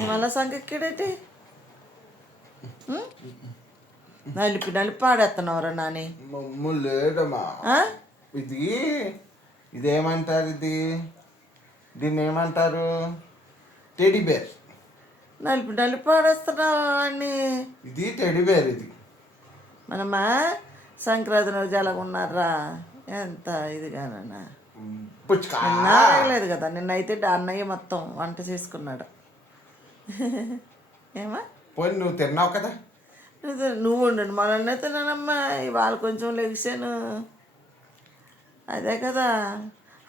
మళ్ళా సంకెక్కాడేంటి నలిపి నలిపి పాడేస్తున్నావురా నాని లేదమ్మా? ఇది ఇదేమంటారు ఇది దీన్ని ఏమంటారు టెడీ బేర్ నలిపి నలిపి పాడేస్తున్నావు అన్ని ఇది టెడీ బేర్ ఇది మనమా సంక్రాంతి రోజు ఎలాగ ఉన్నారా ఎంత ఇదిగానన్నా పుచ్చుకా నిన్న కదా నిన్నైతే అన్నయ్య మొత్తం వంట చేసుకున్నాడు ఏమా? పోయి నువ్వు తిన్నావు కదా? నువ్వు ఉండండి. మొన్న తిన్నానమ్మా. ఇవాళ కొంచెం లెగిసాను అదే కదా.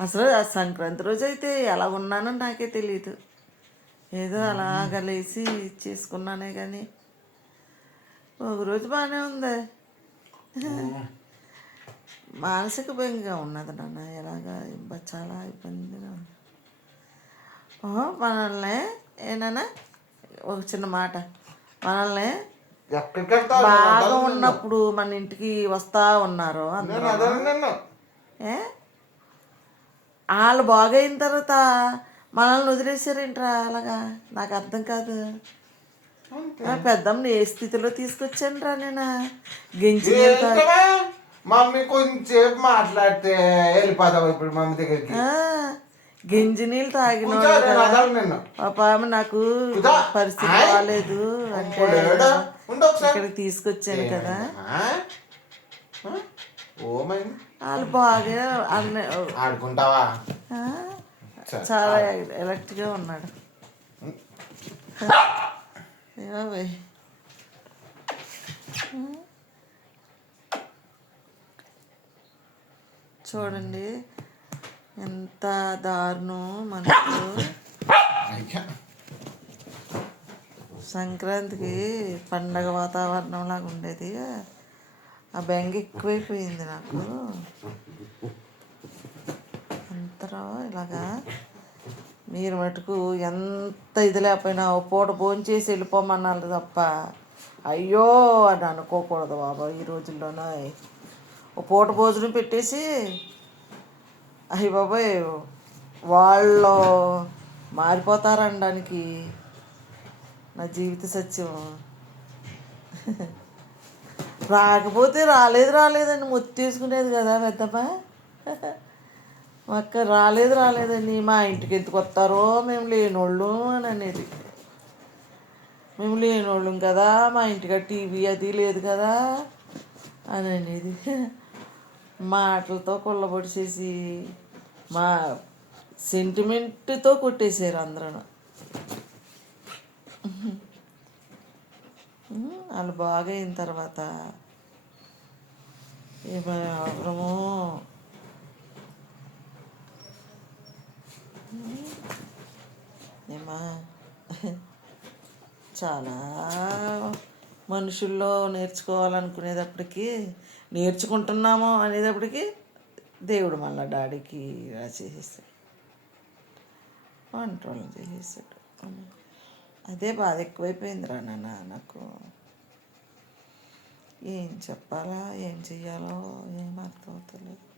అసలు సంక్రాంతి రోజు అయితే ఎలా ఉన్నానో నాకే తెలియదు ఏదో అలాగ లేచి చేసుకున్నానే కానీ ఒక రోజు బాగానే ఉంది. మానసిక భయంగా ఉన్నది నాన్న. ఎలాగా ఇబ్బ- చాలా ఇబ్బందిగా ఉంది. ఓ మనల్ని ఏనా ఒక చిన్న మాట. మనల్ని బాగా ఉన్నప్పుడు మన ఇంటికి వస్తా ఉన్నారు వాళ్ళు బాగైన తర్వాత మనల్ని వదిలేసారేంట్రా అలాగా? నాకు అర్థం కాదు. పెద్దమ్మని ఏ స్థితిలో తీసుకొచ్చాను రా నేను గింజి? మమ్మీ కొంచెంసేపు మాట్లాడితే వెళ్ళిపోతావు ఇప్పుడు మమ్మీ దగ్గరికి. గింజి నీళ్ళు తాగిన పాప నాకు. పరిస్థితి. బాగాలేదు అంటే ఇక్కడికి తీసుకొచ్చాను కదా. వాళ్ళు బాగా అన్న ఆడుకుంటావా. చాలా ఎలక్ట్గా ఉన్నాడు. చూడండి. ఎంత దారుణం మనకు. సంక్రాంతికి పండగ వాతావరణం లాగా ఉండేది. ఆ బెంగ ఎక్కువైపోయింది నాకు. అంతలో ఇలాగా. మీరు మటుకు ఎంత ఇది లేకపోయినా ఓ పూట భోంచేసి వెళ్ళిపోమన్నారు తప్ప. అయ్యో అని అనుకోకూడదు బాబా ఈ రోజుల్లోనే. ఓ పూట భోజనం పెట్టేసి అయ్యి బాబోయ్ వాళ్ళు మారిపోతారనడానికి నా జీవిత సత్యం. రాకపోతే రాలేదు రాలేదని మొత్తేసుకునేది కదా పెద్దమ్మ అక్క రాలేదు రాలేదని మా ఇంటికి ఎందుకు వస్తారో మేము లేనోళ్ళు అని అనేది. మేము లేనోళ్ళం కదా. మా ఇంటికి టీవీ అది లేదు కదా అని అనేది. మాటలతో కొల్లబొడిచేసి మా సెంటిమెంట్తో కొట్టేశారు అందరూ. వాళ్ళు బాగా అయిన తర్వాత ఏమో ఏమా చాలా మనుషుల్లో నేర్చుకోవాలనుకునేటప్పటికి నేర్చుకుంటున్నాము అనేటప్పటికి దేవుడు మళ్ళీ డాడీకి ఇలా చేసేస్తాడు. కంట్రోల్ చేసేసాడు అదే బాధ ఎక్కువైపోయిందిరా నాన్న నాకు. ఏం చెప్పాలా ఏం చెయ్యాలో ఏం అర్థమవుతలేదు.